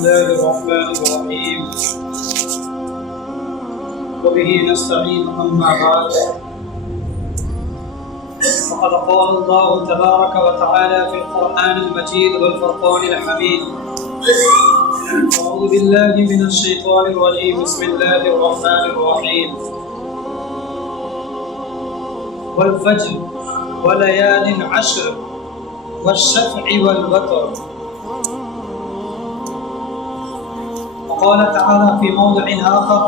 الله الرحمن الرحيم وبه نستعين أما بعد فقد قال الله تبارك وتعالى في القرآن المجيد والفرقان الحميد أعوذ بالله من الشيطان الرجيم بسم الله الرحمن الرحيم والفجر وليال عشر والشفع والوتر وقال تعالى في موضع آخر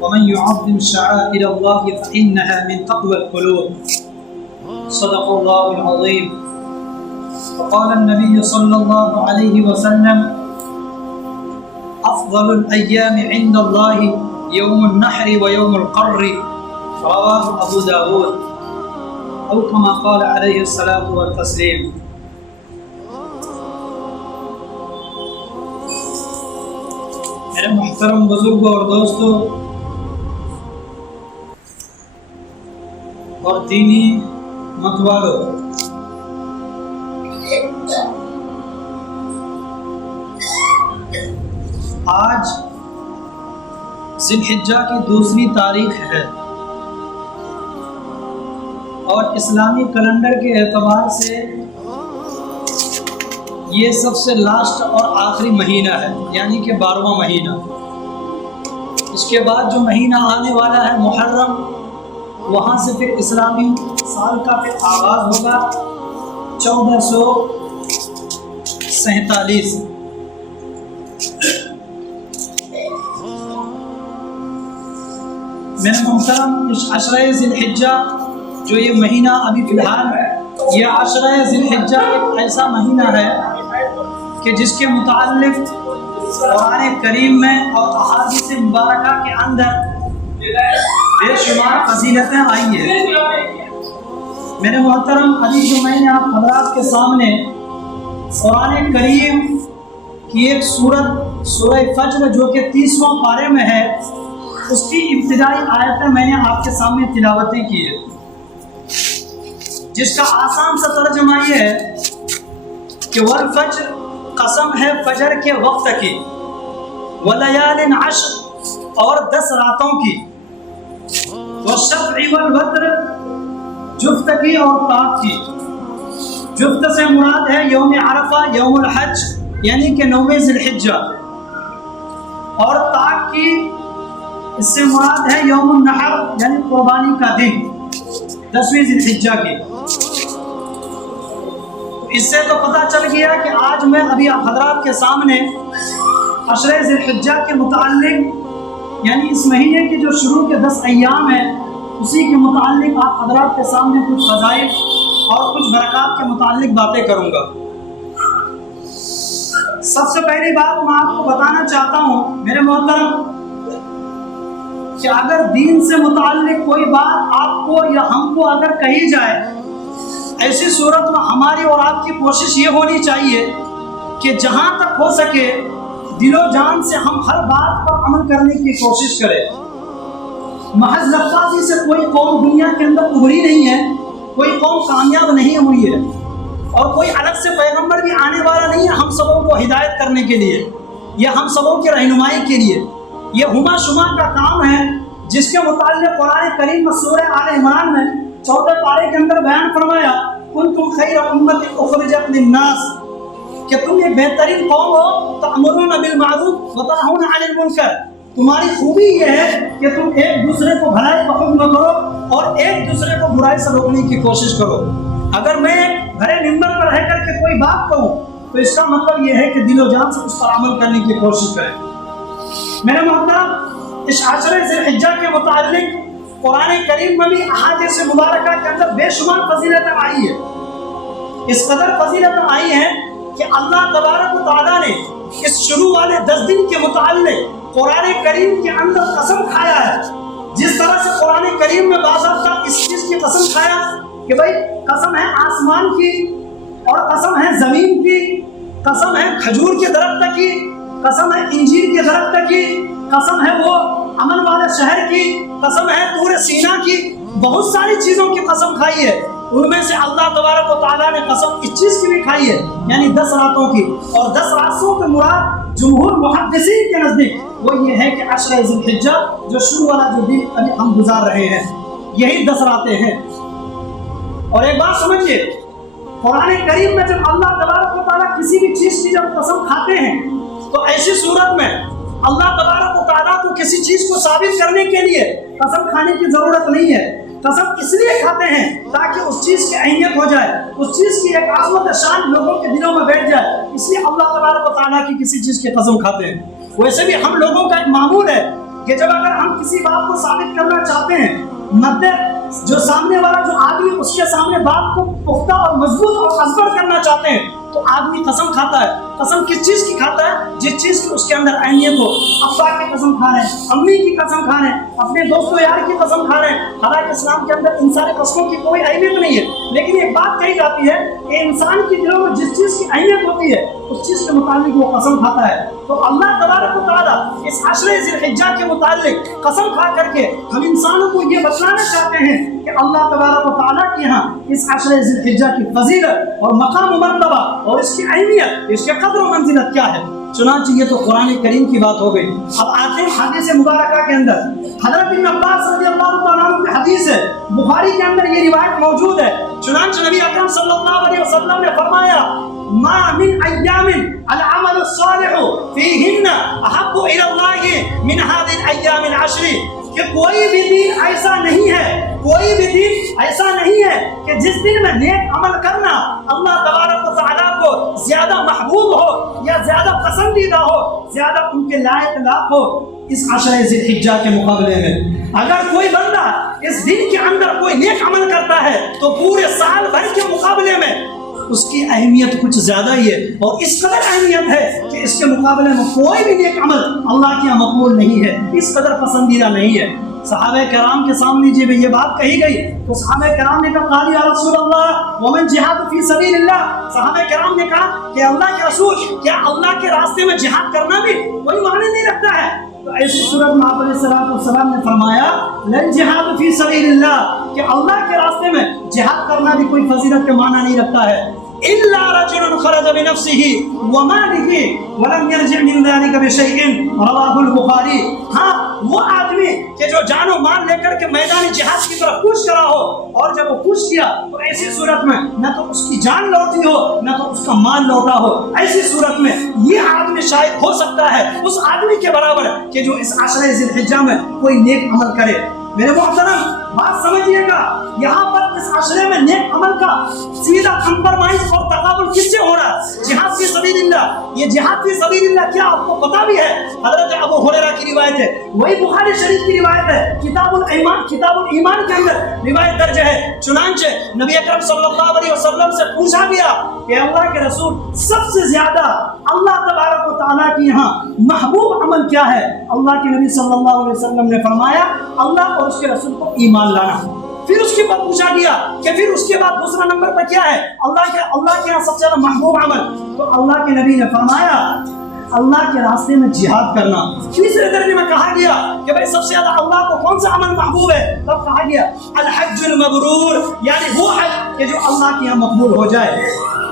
ومن يعظم شعائر الله فإنها من تقوى القلوب صدق الله العظيم وقال النبي صلى الله عليه وسلم أفضل الأيام عند الله يوم النحر ويوم القر رواه أبو داود أو كما قال عليه الصلاة والتسليم. میرے محترم بزرگوں اور دوستوں اور دینی متوالو، آج ذی الحجہ کی دوسری تاریخ ہے اور اسلامی کیلنڈر کے اعتبار سے یہ سب سے لاسٹ اور آخری مہینہ ہے، یعنی کہ 12واں مہینہ۔ اس کے بعد جو مہینہ آنے والا ہے محرم، وہاں سے پھر اسلامی سال کا پھر آغاز ہوگا 1447۔ میرے محترم، اس عشرہ ذی الحجہ جو یہ مہینہ ابھی فی الحال یہ عشرہ ذی الحجہ ایک ایسا مہینہ ہے کہ جس کے متعلق قرآن کریم میں اور احادیث مبارکہ کے اندر بے شمار فضیلتیں آئی ہیں۔ میرے محترم، ابھی جو میں نے آپ حضرات کے سامنے قرآن کریم کی ایک سورت سورہ فجر جو کہ 30واں پارے میں ہے، اس کی ابتدائی آیتیں میں نے آپ کے سامنے تلاوتیں کی ہے، جس کا آسان سا ترجمہ یہ ہے کہ والفجر، قسم ہے فجر کے وقت کی، ولیال عشر، اور 10 راتوں کی، والشفع والوتر، جفت کی اور طاق کی۔ جفت سے مراد ہے یوم عرفہ، یوم الحج، یعنی کہ 9 ذی الحجہ، اور طاق کی اس سے مراد ہے یوم النحر، یعنی قربانی کا دن، 10ویں ذی الحجہ کی۔ اس سے تو پتہ چل گیا کہ آج میں ابھی آپ حضرات کے سامنے عشرہ ذی الحجہ کے متعلق، یعنی اس مہینے کے جو شروع کے 10 ایام ہیں، اسی کے متعلق آپ حضرات کے سامنے کچھ فضائل اور کچھ برکات کے متعلق باتیں کروں گا۔ سب سے پہلی بات میں آپ کو بتانا چاہتا ہوں میرے محترم کہ اگر دین سے متعلق کوئی بات آپ کو یا ہم کو اگر کہی جائے، ایسی صورت میں ہماری اور آپ کی کوشش یہ ہونی چاہیے کہ جہاں تک ہو سکے دل و جان سے ہم ہر بات پر عمل کرنے کی کوشش کریں۔ محض لفظی سے کوئی قوم دنیا کے اندر ابھری نہیں ہے، کوئی قوم کامیاب نہیں ہوئی ہے، اور کوئی الگ سے پیغمبر بھی آنے والا نہیں ہے ہم سبوں کو ہدایت کرنے کے لیے یا ہم سبوں کی رہنمائی کے لیے۔ یہ ہما شما کا کام ہے جس کے متعلق قرآن کریم میں سورہ آل عمران میں 14 پارے کے اندر بیان فرمایا کنتم خیر امت اخرجت للناس، کہ تم ایک بہترین قوم ہو، تأمرون بالمعروف وتنہون عن المنکر، تمہاری خوبی یہ ہے کہ تم ایک دوسرے کو بھلائی کا حکم کرو اور ایک دوسرے کو برائی سے روکنے کی کوشش کرو۔ اگر میں گھرے منبر پر رہ کر کے کوئی بات کہوں تو اس کا مطلب یہ ہے کہ دل و جان سے اس پر عمل کرنے کی کوشش کریں۔ میرے محترم، اس عشرہ ذی الحجہ کے متعلق قرآن کریم میں بھی احادیث مبارکہ کے اندر بے شمار فضیلتیں آئی ہے۔ اس قدر فضیلتیں آئی ہیں کہ اللہ تبارک و تعالیٰ نے اس شروع والے 10 دن کے متعلق قرآن کریم کے اندر قسم کھایا ہے۔ جس طرح سے قرآن کریم میں باضابطہ اس چیز کی قسم کھایا کہ بھائی قسم ہے آسمان کی، اور قسم ہے زمین کی، قسم ہے کھجور کے درخت کی، قسم ہے انجیر کے درخت کی، قسم ہے وہ امن والے شہر کی، قسم ہے طور سینا کی، بہت ساری چیزوں کی قسم کھائی ہے۔ ان میں سے اللہ تبارک و تعالیٰ نے قسم اس چیز کی بھی کھائی ہے، یعنی 10 راتوں کی، اور 10 راتوں کے مراد جمہور محدثین کے نزدیک وہ یہ ہے کہ عشر ذی الحجہ جو شروع والا جو دن ابھی ہم گزار رہے ہیں یہی 10 راتیں ہیں۔ اور ایک بات سمجھیے، قرآن کریم میں جب اللہ تبارک و تعالیٰ کسی بھی چیز کی جب قسم کھاتے ہیں تو ایسی صورت میں اللہ تبارک و تعالیٰ کو کسی چیز کو ثابت کرنے کے لیے قسم کھانے کی ضرورت نہیں ہے۔ قسم اس لیے کھاتے ہیں تاکہ اس چیز کی اہمیت ہو جائے، اس چیز کی ایک عظمت شان لوگوں کے دلوں میں بیٹھ جائے، اس لیے اللہ تبارک و تعالیٰ کی کسی چیز کی قسم کھاتے ہیں۔ ویسے بھی ہم لوگوں کا ایک معمول ہے کہ جب اگر ہم کسی بات کو ثابت کرنا چاہتے ہیں، مطلب جو سامنے والا جو آدمی اس کے سامنے بات کو پختہ اور مضبوط اور ازبر کرنا چاہتے ہیں تو آدمی قسم کھاتا ہے۔ قسم کس چیز کی کھاتا ہے؟ جس چیز کی اس کے اندر اہمیت ہو۔ ابا کی قسم کھا رہے ہیں، امی کی قسم کھا رہے ہیں، اپنے دوست و یار کی قسم کھا رہے ہیں۔ حالانکہ اسلام کے اندر ان سارے قسموں کی کوئی اہمیت نہیں ہے، لیکن ایک بات کہی جاتی ہے کہ انسان کے دلوں میں جس چیز کی اہمیت ہوتی ہے اس چیز کے متعلق وہ قسم کھاتا ہے۔ تو اللہ تبارک و تعالیٰ اس عشر ذی الحجہ کے متعلق قسم کھا کر کے ہم انسانوں کو یہ بتلانا چاہتے ہیں کہ اللہ تبارک و تعالیٰ کے یہاں اس عشر ذی الحجہ کی فضیلت اور مقام و مرتبہ اور اس کی اہمیت، اس کے قدر و منزلت کیا ہے۔ چنانچہ یہ تو قرآن کریم کی بات ہو گئی۔ اب آتے ہیں حدیث مبارکہ کے اندر۔ حضرت ابن عباس رضی اللہ تعالیٰ عنہ کی حدیث ہے، بخاری کے اندر یہ روایت موجود ہے۔ چنانچہ نبی اکرم صلی اللہ علیہ وسلم نے فرمایا ما من ایام العمل الصالح فیہن احب الی اللہ من هذه الایام العشر، کہ کوئی بھی دن ایسا نہیں ہے، کوئی بھی دن ایسا نہیں ہے کہ جس دن میں نیک عمل کرنا اللہ تبارک و تعالیٰ کو زیادہ محبوب ہو یا زیادہ پسندیدہ ہو، زیادہ ان کے لائق لاق ہو اس عشر ذی الحجہ کے مقابلے میں۔ اگر کوئی بندہ اس دن کے اندر کوئی نیک عمل کرتا ہے تو پورے سال بھر کے مقابلے میں اس کی اہمیت کچھ زیادہ ہی ہے، اور اس قدر اہمیت ہے کہ اس کے مقابلے میں کوئی بھی نیک عمل اللہ کے یہاں مقبول نہیں ہے، اس قدر پسندیدہ نہیں ہے۔ صحابہ کرام کے سامنے جب یہ بات کہی گئی تو صحابہ کرام نے کہا قال یا رسول اللہ ومن جہاد فی سبیل اللہ، صحابہ کرام نے کہا کہ اللہ کے رسول، کیا اللہ کے راستے میں جہاد کرنا بھی کوئی معنی نہیں رکھتا ہے؟ تو ایسی صورت میں آپ علیہ الصلوۃ والسلام نے فرمایا لن جہاد فی سبیل اللہ، کہ اللہ کے راستے میں جہاد کرنا بھی کوئی فضیلت کے معنی نہیں رکھتا ہے۔ الا رجل خرج بنفسه وماله ولم يرجع من ذلك بشيء، رواه البخاری۔ ہاں وہ آدمی کہ جو جان و مال لے کر کے میدان جہاد کی طرف کوش کرا ہو، اور جب وہ کوش کیا تو ایسی صورت میں نہ تو اس کی جان لوٹی ہو نہ تو اس کا مال لوٹا ہو، ایسی صورت میں یہ آدمی شاید ہو سکتا ہے اس آدمی کے برابر کہ جو اس عشر ذی الحجہ میں کوئی نیک عمل کرے۔ میرے محترم بات سمجھیے گا، یہاں پر اس عشرے میں نیک عمل کا سیدھا کمپرمائز اور تقابل کس سے ہو رہا ہے؟ جہاد فی سبیل اللہ۔ یہ جہاد فی سبیل اللہ کیا آپ کو پتا بھی ہے؟ حضرت ابو ہریرہ کی روایت ہے، وہی بخاری شریف کی روایت ہے، کتاب الایمان کے اندر روایت درج ہے۔ چنانچہ نبی اکرم صلی اللہ علیہ وسلم سے پوچھا گیا کہ اللہ کے رسول سب سے زیادہ اللہ تبارک و تعالیٰ کے یہاں محبوب عمل کیا ہے؟ اللہ کے نبی صلی اللہ علیہ وسلم نے فرمایا اللہ اور اس کے رسول کو ایمان لانا۔ پھر اس کے بعد پوچھا گیا کہ پھر اس کے بعد دوسرا نمبر پر کیا ہے؟ اللہ کے یہاں سب سے زیادہ محبوب عمل، تو اللہ کے نبی نے فرمایا اللہ کے راستے میں جہاد کرنا۔ تیسرے درجے میں کہا گیا کہ بھائی سب سے زیادہ اللہ کو کون سا عمل محبوب ہے؟ تب کہا گیا الحج المبرور، یعنی وہ حج کہ جو اللہ کے یہاں مقبول ہو جائے۔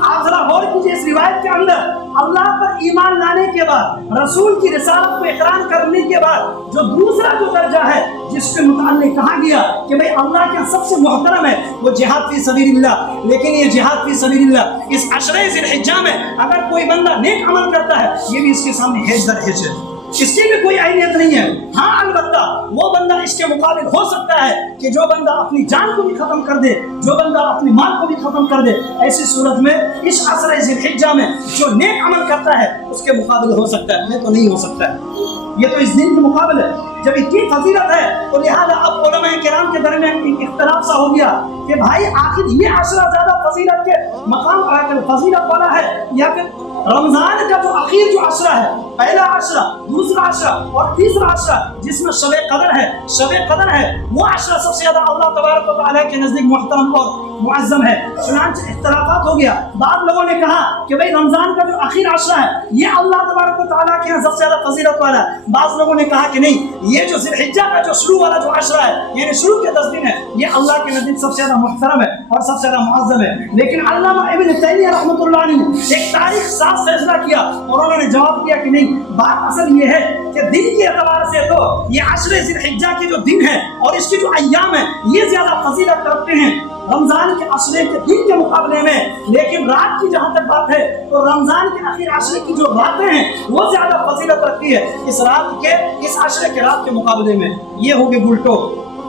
آپ ذرا غور کیجیے اس روایت کے اندر، اللہ پر ایمان لانے کے بعد، رسول کی رسالت کو اقرار کرنے کے بعد جو دوسرا جو درجہ ہے جس کے متعلق کہا گیا کہ بھئی اللہ کے سب سے محترم ہے وہ جہاد فی سبیل اللہ۔ لیکن یہ جہاد فی سبیل اللہ اس عشرہ ذی الحجہ میں اگر کوئی بندہ نیک عمل کرتا ہے یہ بھی اس کے سامنے ہیج در ہیج ہے، اس کی بھی کوئی اہمیت نہیں ہے۔ ہاں البتہ وہ بندہ اس کے مقابل ہو سکتا ہے کہ جو بندہ اپنی جان کو بھی ختم کر دے، جو بندہ اپنی مال کو بھی ختم کر دے، ایسی صورت میں اس عشرہ ذی الحجہ میں جو نیک عمل کرتا ہے اس کے مقابل ہو سکتا ہے، نہیں تو نہیں ہو سکتا ہے۔ یہ تو اس دن کے مقابل ہے، جب اتنی فضیلت ہے تو لہذا اب علماء کرام کے درمیان اختلاف سا ہو گیا کہ بھائی آخر یہ عشرہ زیادہ فضیلت کے مقام فضیلت والا ہے یا پھر رمضان کا جو اخیر جو عشرہ ہے، پہلا عشرہ، دوسرا عشرہ اور تیسرا عشرہ جس میں شب قدر ہے، وہ عشرہ سب سے زیادہ اللہ تبارک و تعالیٰ کے نزدیک محترم اور معظم ہے۔ چنانچہ اختلافات ہو گیا، بعض لوگوں نے کہا کہ بھئی رمضان کا جو اخیر عشرہ ہے یہ اللہ تبارک و تعالیٰ کے یہاں سب سے زیادہ فضیلت والا ہے، بعض لوگوں نے کہا کہ نہیں، یہ جو ذی الحجہ کا جو شروع والا جو عشرہ ہے یعنی شروع کے 10 دن ہے یہ اللہ کے نزدیک سب سے زیادہ محترم ہے۔ اور سب سے زیادہ معظم ہے. لیکن علامہ ابن تیمیہ رحمۃ اللہ علیہ نے ایک تاریخ ساز فیصلہ کیا اور انہوں نے جواب دیا کہ نہیں، بات اصل یہ ہے کہ دن کے اعتبار سے تو یہ عشر ذی الحجہ کے جو دن ہے اور اس کے جو ایام ہیں یہ زیادہ فضیلت رکھتے ہیں رمضان کے عشرے کے دن کے مقابلے میں. لیکن رات کی جہاں تک بات ہے تو رمضان کے آخر عشرے کی جو راتیں ہیں وہ زیادہ فضیلت رکھتی ہے اس عشرے کے رات کے مقابلے میں. یہ ہوگی گلٹو.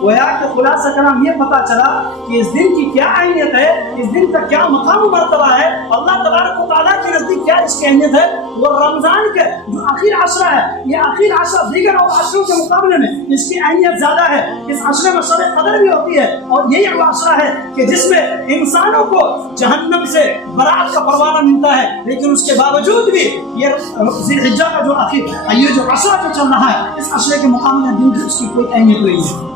گویا کہ خلاصہ کلام یہ پتا چلا کہ اس دن کی کیا اہمیت ہے، اس دن کا کیا مقام و مرتبہ ہے، اللہ تبارک و تعالیٰ کے نزدیک کیا اس کی اہمیت ہے. وہ رمضان کے جو آخر عشرہ ہے، یہ آخر عشرہ دیگر اور عشروں کے مقابلے میں اس کی اہمیت زیادہ ہے. اس عشرے میں شب قدر بھی ہوتی ہے اور یہی وہ عشرہ ہے کہ جس میں انسانوں کو جہنم سے برات کا پروانہ ملتا ہے. لیکن اس کے باوجود بھی یہ ذی الحجہ کا جو آخر یہ جو عشرہ جو چل رہا ہے اس عشرے کے مقابلے میں دن کی اس کی کوئی اہمیت نہیں ہے.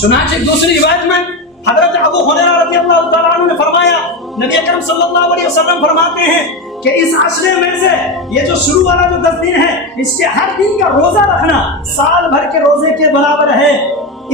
چنانچہ ایک دوسری روایت میں حضرت ابو ہریرہ رضی اللہ تعالیٰ عنہ نے فرمایا، نبی اکرم صلی اللہ علیہ وسلم فرماتے ہیں کہ اس عشرے میں سے یہ جو شروع والا جو 10 دن ہے اس کے ہر دن کا روزہ رکھنا سال بھر کے روزے کے برابر ہے.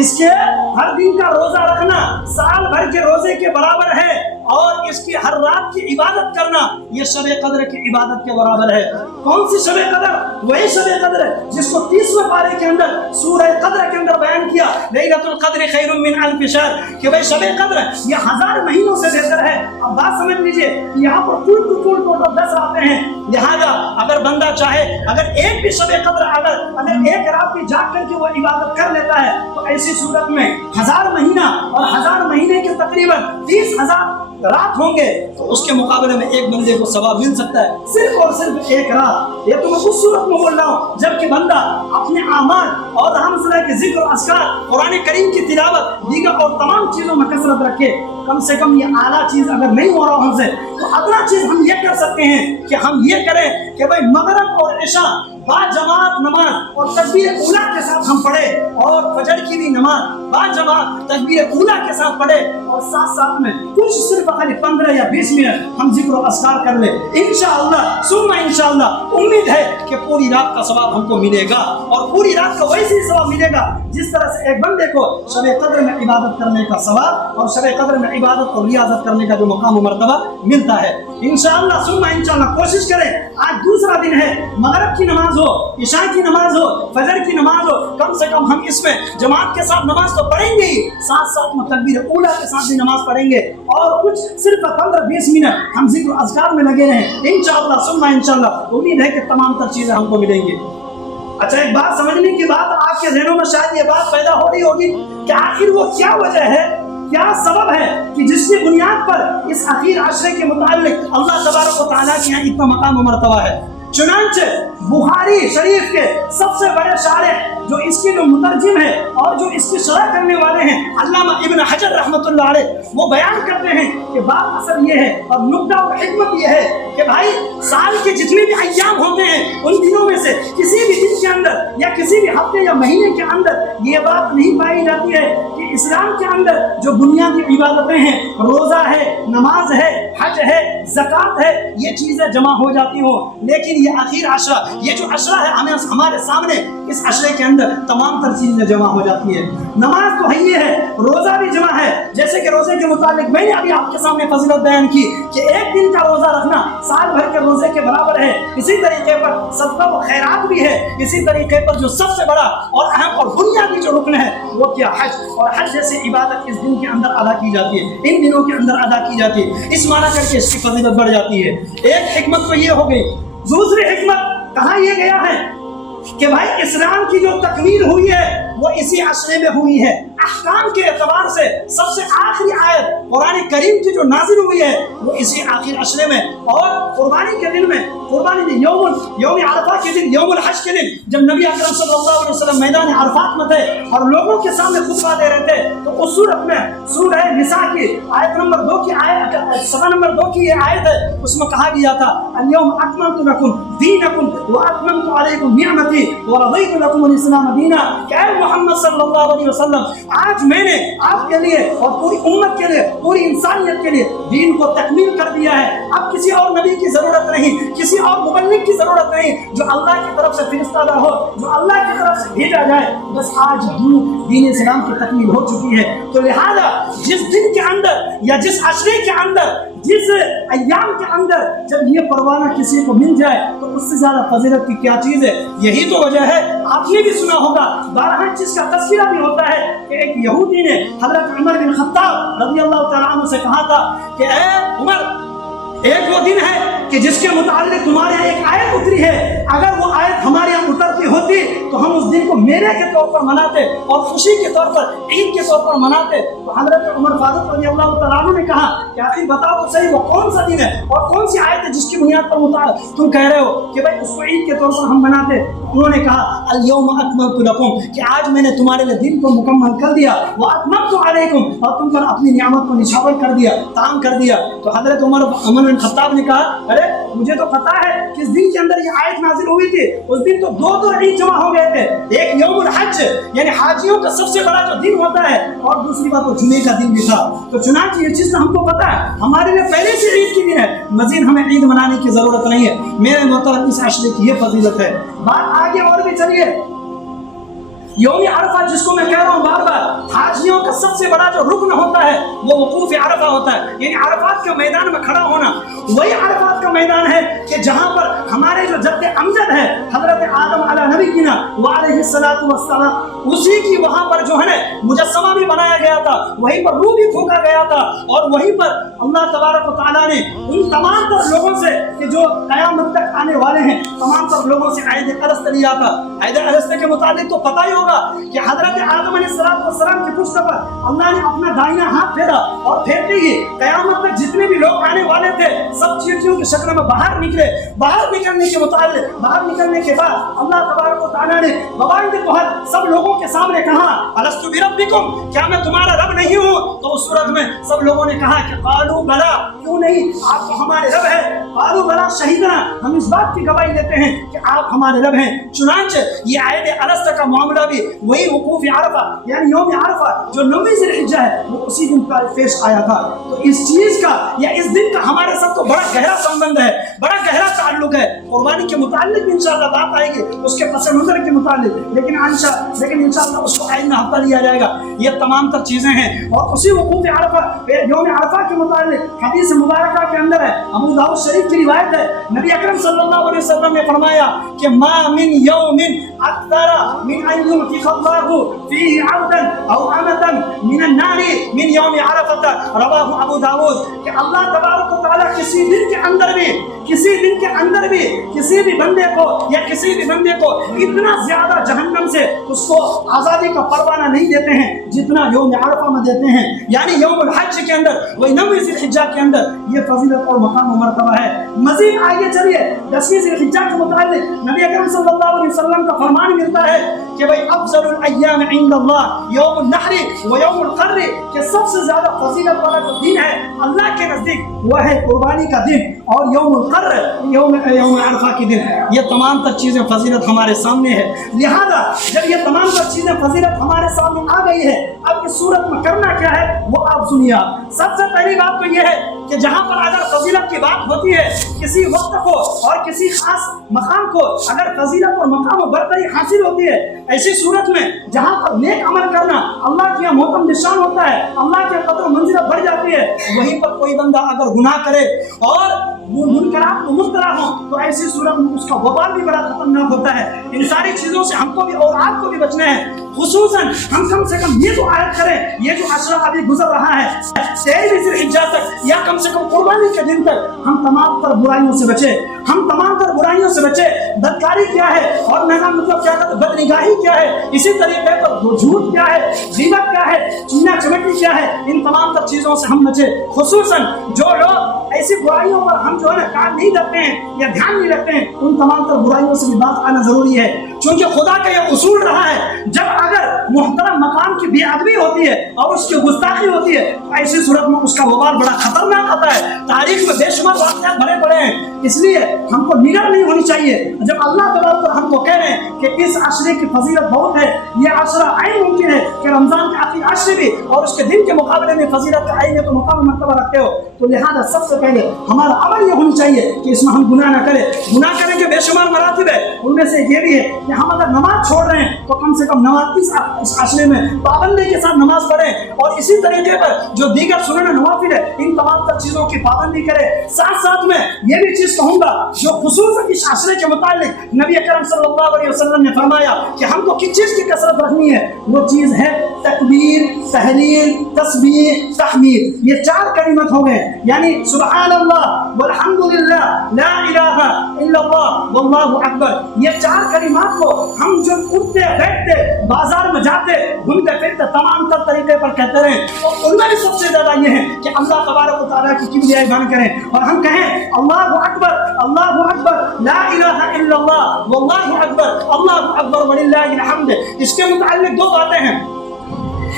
اس کے ہر دن کا روزہ رکھنا سال بھر کے روزے کے برابر ہے اور اس کی ہر رات کی عبادت کرنا یہ شب قدر کی عبادت کے برابر ہے. کون سی شب قدر؟ وہی شب قدر ہے جس کو 30ویں پارے کے اندر سورہ قدر کے اندر بیان کیا، لیلۃ القدر خیر من الف شہر، کہ بھائی شب قدر یہ 1000 مہینوں سے بہتر ہے. اب بات سمجھ لیجئے، یہاں پر ٹوٹل 10 راتیں ہیں. لہذا اگر بندہ چاہے اگر ایک بھی شب قدر اگر ایک رات بھی جاگ کر کے وہ عبادت کر لیتا ہے تو ایسی صورت میں 1000 مہینہ اور 1000 مہینے کے تقریباً 30,000 رات ہوں گے تو اس کے مقابلے میں ایک بندے کو ثواب مل سکتا ہے صرف اور صرف ایک رات. یہ تو میں اس صورت میں بول رہا ہوں جبکہ بندہ اپنے اعمال اور رحمت اللہ کے ذکر و اذکار، قرآن کریم کی تلاوت، دیگر اور تمام چیزوں میں کثرت رکھے. کم سے کم یہ اعلیٰ چیز اگر نہیں ہو رہا ہم سے تو ادنا چیز ہم یہ کر سکتے ہیں کہ ہم یہ کریں کہ بھائی مغرب اور عشاء با جماعت نماز اور تکبیر اولیٰ کے ساتھ ہم پڑھے اور فجر کی بھی نماز با جماعت تکبیر اولیٰ کے ساتھ پڑھے اور ساتھ میں کچھ صرف 15 یا 20 منٹ ہم ذکر و اذکار کر لیں. انشاءاللہ ثم انشاءاللہ امید ہے کہ پوری رات کا ثواب ہم کو ملے گا اور پوری رات کا ویسے ہی ثواب ملے گا جس طرح سے ایک بندے کو شب قدر میں عبادت کرنے کا ثواب اور شب قدر میں عبادت اور ریاضت کرنے کا جو مقام و مرتبہ ملتا ہے. انشاءاللہ ثم انشاءاللہ کوشش کریں. آج دوسرا دن ہے، مغرب کی نماز ہو، عشاء کی نماز ہو، فجر کی نماز ہو، کم سے کم ہم اس میں جماعت کے ساتھ نماز تو پڑھیں گے ہی، ساتھ میں تکبیر اولیٰ کے ساتھ بھی نماز پڑھیں گے اور کچھ صرف 15-20 منٹ ہم ذکر و اذکار میں لگے رہیں. انشاءاللہ ثم انشاءاللہ امید ہے کہ تمام تر چیزیں ہم کو ملیں گی. اچھا، ایک بات سمجھنے کی بات آپ کے ذہنوں میں شاید یہ بات پیدا ہو رہی ہوگی کہ آخر وہ کیا وجہ ہے، کیا سبب ہے کہ جس کی بنیاد پر اس اخیر عشرے کے متعلق اللہ تبارک و تعالیٰ کے یہاں اتنا مقام و مرتبہ ہے. چنانچہ بخاری شریف کے سب سے بڑے شارح جو اس کے جو مترجم ہے اور جو اس کی شرح کرنے والے ہیں علامہ ابن حجر رحمۃ اللہ علیہ، وہ بیان کرتے ہیں کہ بات اصل یہ ہے اور نکتہ اور حکمت یہ ہے کہ بھائی سال کے جتنے بھی ایام ہوتے ہیں ان دنوں میں سے کسی بھی دن کے اندر یا کسی بھی ہفتے یا مہینے کے اندر یہ بات نہیں پائی جاتی ہے کہ اسلام کے اندر جو بنیادی عبادتیں ہیں، روزہ ہے، نماز ہے، حج ہے، زکوٰۃ ہے، یہ چیزیں جمع ہو جاتی ہوں. لیکن یہ آخر عشرہ، یہ جو عشرہ ہے ہمارے سامنے اس عشرے کے اندر تمام تر چیزیں جمع ہو جاتی ہے. نماز تو ہے، روزہ بھی جمع ہے. جیسے کہ روزے کے متعلق میں نے ابھی آپ کے سامنے فضیلت بیان کی کہ ایک دن کا روزہ رکھنا سال بھر کے روزے کے برابر ہے. اسی طریقے پر صدقہ و خیرات بھی ہے. اسی طریقے پر جو سب سے بڑا اور اہم اور بنیادی جو رکن ہے وہ کیا؟ حج. اور حج جیسی عبادت اس دن کے اندر ادا کی جاتی ہے، ان دنوں کے اندر ادا کی جاتی ہے. اس معنی کر کے اس کی فضیلت بڑھ جاتی ہے. ایک حکمت تو یہ ہو گئی. دوسری حکمت کہا یہ گیا ہے کہ بھائی اسلام کی جو تکمیل ہوئی ہے وہ اسی عشرے میں ہوئی ہے. احکام کے اعتبار سے سب سے آخری آیت قرآن کریم کی جو نازل ہوئی ہے وہ اسی آخر عشرے میں. اور قربانی کے دن میں، قربانی دن یوم عرفہ کے دن، یوم الحج کے دن جب نبی اکرم صلی اللہ علیہ وسلم میدان عرفات میں تھے اور لوگوں کے سامنے خطبہ دے رہے تھے تو اس صورت میں سورہ نساء کی آیت نمبر 2 کی آیت، صفحہ نمبر 2 کی یہ آیت ہے، اس میں کہا گیا تھا اليوم اکملت لکم دینکم واتممت علیکم نعمتی ورضیت لکم الاسلام دینا. کہ اے محمد صلی اللہ علیہ وسلم، آج میں نے آپ کے لیے اور پوری امت کے لیے، پوری انسانیت کے لیے دین کو تکمیل کر دیا ہے. اب کسی اور نبی کی ضرورت نہیں, کسی اور مبلغ کی ضرورت نہیں, جو اللہ کی طرف سے فرستادہ ہو, جو اللہ کی طرف سے بھیجا جائے. بس آج دین اسلام کی تکمیل ہو چکی ہے. تو لہذا جس دن کے اندر یا جس عشرے کے اندر, جس ایام کے اندر جب یہ پروانہ کسی کو مل جائے تو اس سے زیادہ فضیلت کی کیا چیز ہے. یہی تو وجہ ہے, آپ نے بھی سنا ہوگا, بارہا چیز کا تذکرہ بھی ہوتا ہے کہ ایک یہودی نے حضرت عمر بن خطاب رضی اللہ تعالیٰ عنہ سے کہا تھا کہ اے عمر, ایک وہ دن ہے کہ جس کے متعلق تمہارے یہاں ایک آیت اتری ہے, اگر وہ آیت ہمارے یہاں اترتی ہوتی تو ہم اس دن کو میلے کے طور پر مناتے اور خوشی کے طور پر, عید کے طور پر مناتے. تو حضرت عمر فاروق رضی اللہ تعالیٰ عنہ نے کہا کہ آخر بتاؤ تو صحیح وہ کون سا دن ہے اور کون سی آیت ہے جس کی بنیاد پر تم کہہ رہے ہو کہ بھائی اس کو عید کے طور پر ہم مناتے. انہوں نے کہا الیوم اکملت لکم, کہ آج میں نے تمہارے لیے دن کو مکمل کر دیا, واتممت علیکم, اور تم پر اپنی نعمت کو نچھاور کر دیا, تام کر دیا. تو حضرت عمر بن خطاب نے کہا ارے مجھے تو پتا ہے کس دن کے اندر یہ آیت نازل ہوئی تھی. اس دن تو دو عید جمع ہو گئے تھے, ایک یوم الحج یعنی حاجیوں کا سب سے بڑا جو دن ہوتا ہے, اور دوسری بات وہ جمعے کا دن بھی تھا. تو چنانچہ یہ چیز ہم کو پتا ہے, ہمارے لیے پہلے سے عید کی دن ہے, مزید ہمیں عید منانے کی ضرورت نہیں ہے. میرے محترم اس عشرے کی یہ فضیلت ہے. بات آگے اور بھی چلیے, یوم عرفہ جس کو میں کہہ رہا ہوں بار بار, حاجیوں کا سب سے بڑا جو رکن ہوتا ہے وہ وقوف عرفہ ہوتا ہے, یعنی عرفات کے میدان میں کھڑا ہونا. وہی عرفات کا میدان ہے کہ جہاں پر ہمارے جو جد امجد ہے حضرت آدم علیہ نبینا وعلیہ الصلوۃ والسلام, اسی کی وہاں پر جو ہے نا مجسمہ بھی بنایا گیا تھا, وہیں پر روح بھی پھونکا گیا تھا, اور وہیں پر اللہ تبارک و تعالیٰ نے ان تمام تر لوگوں سے کہ جو قیامت تک آنے والے ہیں تمام تر لوگوں سے عید الست لیا تھا. عید الست کے متعلق تو پتہ ہی ہوگا کہ حضرت آدم علیہ السلام کی پشت پر اللہ نے اپنا دائیں ہاتھ پھیرا, اور پھیرتے ہی قیامت تک جتنے بھی لوگ آنے والے تھے سب چیٹیوں کی شکل میں باہر نکلے. باہر نکلنے کے متعلق, باہر نکلنے کے بعد اللہ تبارک و تعالیٰ نے بوائن کے تحت سب لوگوں کے سامنے کہا الستُ بربکم, کیا میں تمہارا رب نہیں ہوں؟ تو اس صورت میں سب لوگوں نے کہا کہ قالوا بلا, کیوں نہیں, آپ تو ہمارے رب ہیں. قالوا بلا شہیدنا, ہم اس بات کی گواہی دیتے ہیں کہ آپ ہمارے رب ہیں. چنانچہ یہ عید الست کا معاملہ بھی وہی وقوف عرفہ یعنی یوم عرفہ جو 9 ذی الحجہ ہے وہ اسی دن کا پیش آیا تھا. تو اس چیز کا یا اس دن کا ہمارے ساتھ تو بڑا گہرا سمبند ہے, بڑا گہرا تعلق ہے. قربانی کے متعلق بھی انشاءاللہ بات آئے گی, اس کے پس منظر کے متعلق, لیکن انشاءاللہ اس کو آئندہ ہفتہ لیا جائے گا. یہ تمام تر چیزیں ہیں. اور اسی وقوف عرفہ یوم عرفہ کے متعلق حدیث مبارکہ کے اندر ہے, ابو داؤد شریف کی روایت ہے, نبی اکرم صلی اللہ علیہ وسلم نے فرمایا کہ ما من یوم اکثر من ان یعتق اللہ فیہ عبدا او امتا من النار من یوم عرفہ, رواہ ابو داؤد. کہ اللہ تبارک و تعالیٰ کسی دن کے اندر بھی کسی بھی بندے کو یا کسی بھی بندے کو اتنا زیادہ جہنم سے اس کو آزادی کا پروانہ نہیں دیتے ہیں جتنا یوم عرفہ میں دیتے ہیں, یعنی یوم الحج کے اندر, وہی 9 ذی الحجہ کے اندر. یہ فضیلت اور مقام و مرتبہ ہے. مزید آگے چلیے, 10 ذی الحجہ کے متعلق نبی اکرم صلی اللہ علیہ وسلم کا فرمان ملتا ہے کہ بھائی افضل الایام عند اللہ یوم النحر و یوم القر, کہ سب سے زیادہ فضیلت والا جو دن ہے اللہ کے نزدیک وہ ہے قربانی کا دن, اور یوم القر یوم عرفہ کی دن. یہ تمام تر چیزیں فضیلت ہمارے سامنے ہے. لہذا جب یہ تمام تر چیزیں فضیلت ہمارے سامنے آ گئی ہے, اب اس صورت میں کرنا کیا ہے وہ آپ سنیے. سب سے پہلی بات تو یہ ہے کہ جہاں پر اگر فضیلت کی بات ہوتی ہے, کسی وقت کو اور کسی خاص مقام کو اگر فضیلت اور مقام و برتری حاصل ہوتی ہے, ایسی صورت میں جہاں پر نیک عمل کرنا اللہ کے محترم نشان ہوتا ہے, اللہ کے قدر و منزلت بڑھ جاتی ہے, وہیں پر کوئی بندہ اگر گناہ کرے اور منکرات کو مبتلا ہوں تو ایسی صورت میں اس کا وبال بھی بڑا خطرناک ہوتا ہے. ان ساری چیزوں سے ہم کو بھی اور آپ کو بھی بچنا ہے. خصوصاً ہم کم سے کم یہ تو عائد کریں, یہ جو عشرہ ابھی گزر رہا ہے 23 ذی الحجہ تک یا کم سے کم قربانی کے دن تک ہم تمام تر برائیوں سے بچے, ہم تمام تر برائیوں سے بچے. بدکاری کیا ہے اور میرا مطلب کیا ہے, بد نگاہی کیا ہے, اسی طریقے پر جھوٹ کیا ہے, غیبت کیا ہے, چینا چمٹی کیا ہے, ان تمام تر چیزوں سے ہم بچے. خصوصاً جو لوگ ایسی برائیوں پر ہم جو ہے نا کام نہیں رکھتے ہیں یا دھیان نہیں رکھتے ہیں, ان تمام تر برائیوں سے بھی بات آنا ضروری ہے. چونکہ خدا کا یہ اصول رہا ہے, جب اگر محترم مقام کی بے ادبی ہوتی ہے اور اس کی گستاخی ہوتی ہے تو ایسی صورت میں اس کا وبال بڑا خطرناک آتا ہے. تاریخ میں بے شمار واقعات بھرے پڑے ہیں. اس لیے ہم کو نگاہ نہیں ہونی چاہیے. جب اللہ تبارک ہم کو کہہ رہے ہیں کہ اس عشرے کی فضیلت بہت ہے, یہ عشرہ عین ممکن ہے کہ رمضان کے آخری عشرے بھی اور اس کے دن کے مقابلے میں فضیلت کا عین تو مقام مرتبہ رکھتے ہو, تو لہذا سب سے پہلے ہمارا عمل یہ ہونی چاہیے کہ اس میں ہم گناہ نہ کریں. گناہ کرنے کے بے شمار مراتب ہے, ان میں سے یہ بھی ہے کہ ہم اگر نماز چھوڑ رہے ہیں تو کم سے کم نماز اس عشرے میں پابندی کے ساتھ نماز پڑھیں, اور اسی طریقے پر جو دیگر سنن نوافل ہے ان تمام تر چیزوں کی پابندی کریں. ساتھ ساتھ میں یہ بھی چیز کہوں گا جو خصوصاً اس عشرے کے متعلق نبی اکرم صلی اللہ علیہ وسلم نے فرمایا کہ ہم کو کس چیز کی کثرت رکھنی ہے, وہ چیز ہے تکبیر, تحلیل, تسبیح, تحمید. یہ 4 کلمات ہو گئے, یعنی سبحان اللہ والحمدللہ لا الہ الا اللہ واللہ اکبر. یہ 4 کلمات کو ہم جو اٹھتے بیٹھتے بازار میں جاتے گھومتے پھرتے تمام تر طریقے پر کہتے رہیں, اور ان میں بھی سب سے زیادہ یہ ہے کہ اللہ تبارک و تعالیٰ کی کبریائی بیان کریں اور ہم کہیں اللہ اکبر لا الہ الا اللہ واللہ اکبر اللہ اکبر وللہ الحمد. اس کے متعلق 2 باتیں ہیں.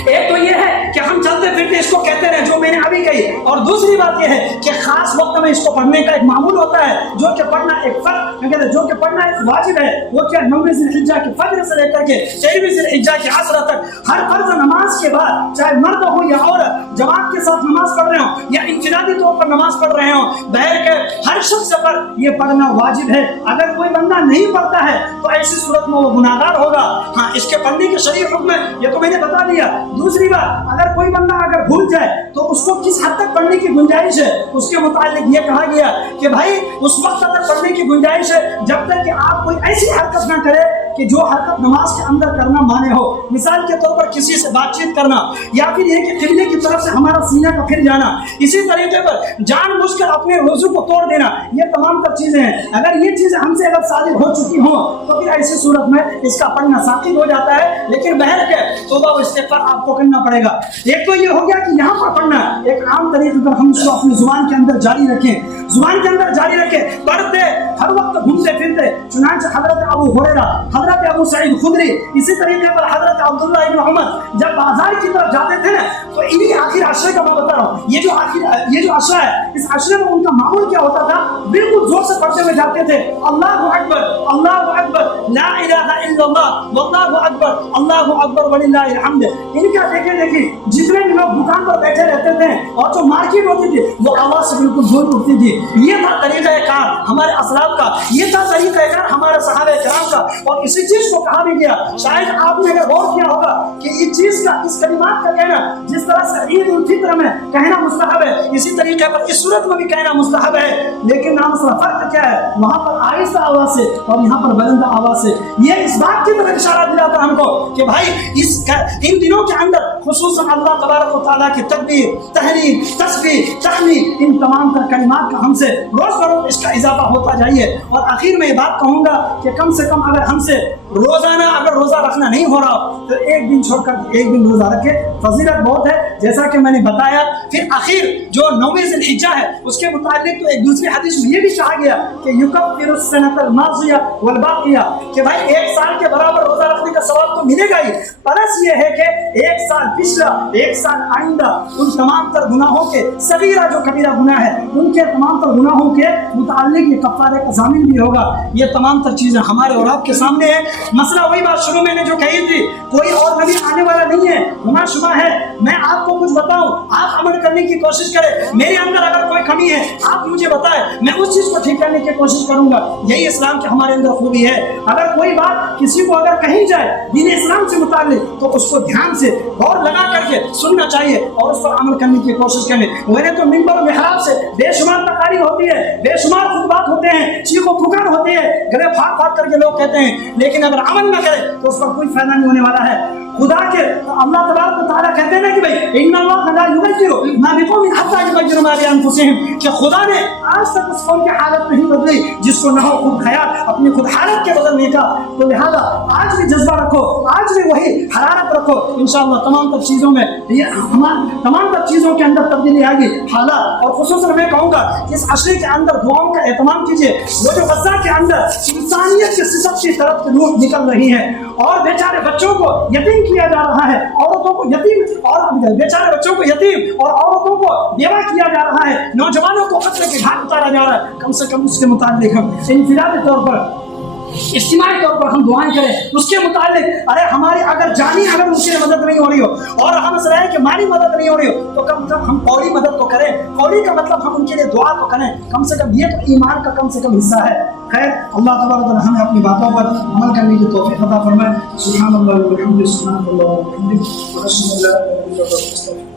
ایک تو یہ ہے کہ ہم چلتے پھرتے اس کو کہتے رہے جو میں نے ابھی کہی, اور دوسری بات یہ ہے کہ خاص وقت میں اس کو پڑھنے کا ایک معمول ہوتا ہے جو کہ پڑھنا ایک فرض, جو کہ پڑھنا ایک واجب ہے. وہ کیا 9 ذی الحجہ کے فجر سے لے کر کے 13 ذی الحجہ کے عصر تک ہر فرض نماز کے بعد, چاہے مرد ہو یا عورت, جماعت کے ساتھ نماز پڑھ رہے ہوں یا انفرادی طور پر نماز پڑھ رہے ہوں, بہر کے ہر شخص پر یہ پڑھنا واجب ہے. اگر کوئی بندہ نہیں پڑھتا ہے تو ایسی صورت میں وہ گناہگار ہوگا. ہاں, اس کے پڑھنے کے شرعی حکم ہے یہ تو میں نے بتا دیا. دوسری بات, اگر کوئی بندہ اگر بھول جائے تو اس کو کس حد تک پڑھنے کی گنجائش ہے, اس کے متعلق یہ کہا گیا کہ بھائی اس وقت تک پڑھنے کی گنجائش ہے جب تک کہ آپ کوئی ایسی حرکت نہ کرے کہ جو حرکت نماز کے اندر کرنا مانے ہو. مثال کے طور پر کسی سے بات چیت کرنا, یا پھر یہ کہ قبلے کی طرف سے ہمارا سینہ کا پھر جانا, اسی طریقے پر جان بوجھ کر اپنے روزو کو توڑ دینا, یہ تمام تر چیزیں ہیں. اگر یہ چیزیں ہم سے اگر صادر ہو چکی ہوں تو پھر ایسی صورت میں اس کا پڑھنا ساقط ہو جاتا ہے. لیکن بہر کے توبہ و استغفار آپ کو کرنا پڑے گا. ایک تو یہ ہو گیا کہ یہاں پر پڑھنا ایک عام طریقے پر ہم اس کو اپنی زبان کے اندر جاری رکھیں, پڑھتے ہر وقت گھومتے پھرتے. چنانچہ حضرت ابو ہریرہ, حضرت ابو سعید خدری, اسی طریقے پر حضرت عبداللہ ابن عمر جب بازار کی طرف جاتے تھے نا, تو انہی آخر عشرے کا میں بتا رہا ہوں, یہ جو عشرہ ہے, اس عشرے میں ان کا معمول کیا ہوتا تھا, بالکل زور سے پڑھتے ہوئے جاتے تھے اللہ اکبر لا الہ الا اللہ واللہ اکبر اللہ اکبر وللہ الحمد. ان کا دیکھیں جتنے بھی لوگ دکان پر بیٹھے رہتے تھے اور جو مارکیٹ ہوتی تھی وہ آواز سے بالکل زور اٹھتی تھی. یہ تھا طریقہ کار ہمارے اسلاف کا, یہ تھا طریقہ کار ہمارے صحابہ کرام کا, اور اسی چیز کو کہا بھی گیا. شاید آپ نے اگر غور کیا ہوگا کہ یہ چیز کا, اس کلمات کا کہنا جس طرح سے عید الفطر میں کہنا مستحب ہے, اسی طریقے پر اس صورت میں بھی کہنا مستحب ہے. لیکن نام سے فرق کیا ہے, وہاں پر آہستہ آواز سے اور یہاں پر بلند آواز سے. یہ اس بات کی طرف اشارہ دلاتا ہم کو کہ بھائی ان دنوں کے اندر خصوصاً اللہ تبارک و تعالیٰ کی تکبیر, تحلیل, تسبیح, تحمید, ان تمام تر کلمات کا ہم سے روز بروز اس کا اضافہ ہوتا جائیے. اور آخر میں یہ بات کہوں گا کہ کم سے کم اگر ہم سے روزانہ اگر روزہ رکھنا نہیں ہو رہا تو ایک دن چھوڑ کر ایک دن روزہ رکھے, فضیلت بہت ہے جیسا کہ میں نے بتایا. پھر آخر جو 9 ذی الحجہ ہے اس کے متعلق تو ایک دوسری حدیث میں یہ بھی کہا گیا کہ یکفر السنۃ الماضیہ والباقیہ, کہ بھائی 1 سال کے برابر روزہ رکھنے کا ثواب تو ملے گا ہی, پلس یہ ہے کہ 1 سال پچھلا 1 سال آئندہ ان تمام تر گناہوں کے, صغیرہ جو کبیرہ گناہ ہے ان کے تمام تر گناہوں کے متعلق یہ کفارے کا ضامن بھی ہوگا. یہ تمام تر چیزیں ہمارے اور آپ کے سامنے ہیں. مسئلہ وہی بات شروع میں نے جو کہی تھی, کوئی اور نبی آنے والا نہیں ہے, گناہ شبہ ہے. میں آپ کو کچھ بتاؤں, آپ عمل کرنے کی کوشش کریں, میرے اندر اگر کوئی کمی ہے آپ مجھے بتائیں, میں اس چیز کو ٹھیک کرنے کی کوشش کروں گا. یہی اسلام کی ہمارے اندر خوبی ہے. اگر کوئی بات کسی کو اگر کہی جائے دین اسلام سے متعلق تو اس کو دھیان سے غور لگا کر کے سننا چاہیے اور اس پر عمل کرنے کی کوشش کریں. میں نے تو منبر و محراب سے بے شمار تقاریر ہوتی ہے, بے شمار خطبات ہوتے ہیں, چیخ و پکار ہوتی ہے, گلے پھاڑ پھاڑ کر کے لوگ کہتے ہیں, لیکن اگر عمل نہ کرے تو اس پر کوئی فائدہ نہیں ہونے والا ہے. خدا کے اللہ تبارک و تعالیٰ کہتے ہیں نا کہ بھائی ان اللہ لا یغیر ما بقوم حتی یغیروا ما بانفسہم، کہ خدا نے آج تک اس قوم کی حالت نہیں بدلی جس کو نہ ہو خود خیال اپنی خود حالت کے بدلنے کا. تو لہذا آج بھی جذبہ رکھو، آج بھی وہی حرارت رکھو، انشاءاللہ تمام تر چیزوں میں تمام تر چیزوں کے اندر تبدیلی آئے گی. حالات اور خصوصاً میں کہوں گا کہ اس عشرے کے اندر دعاؤں کا اہتمام کیجیے. وہ جو غزہ کے اندر انسانیت کے صفت کی طرف روح نکل رہی ہے اور بیچارے بچوں کو یتیم کیا جا رہا ہے، عورتوں کو یتیم اور بیچارے بچوں کو یتیم اور عورتوں کو بیوہ کیا جا رہا ہے، نوجوانوں کو قتل کے گھاٹ اتارا جا رہا ہے. کم سے کم اس کے متعلق ہم انفرادی طور پر اجتماعی طور پر ہم دعائیں کریں اس کے متعلق. ارے ہماری اگر جانی اگر اس کی مدد نہیں ہو رہی ہو اور ہم سمجھ رہے ہیں کہ مالی مدد نہیں ہو رہی ہو تو کم سے کم ہم قولی مدد تو کریں. قولی کا مطلب ہم ان کے لیے دعا تو کریں، کم سے کم یہ تو ایمان کا کم سے کم حصہ ہے. خیر اللہ تبارک و تعالی ہمیں اپنی باتوں پر عمل کرنے کی توفیق عطا فرمائے. سبحان اللہ و بحمدہ، سبحان اللہ و بحمدہ، اشہد ان لا الہ الا اللہ.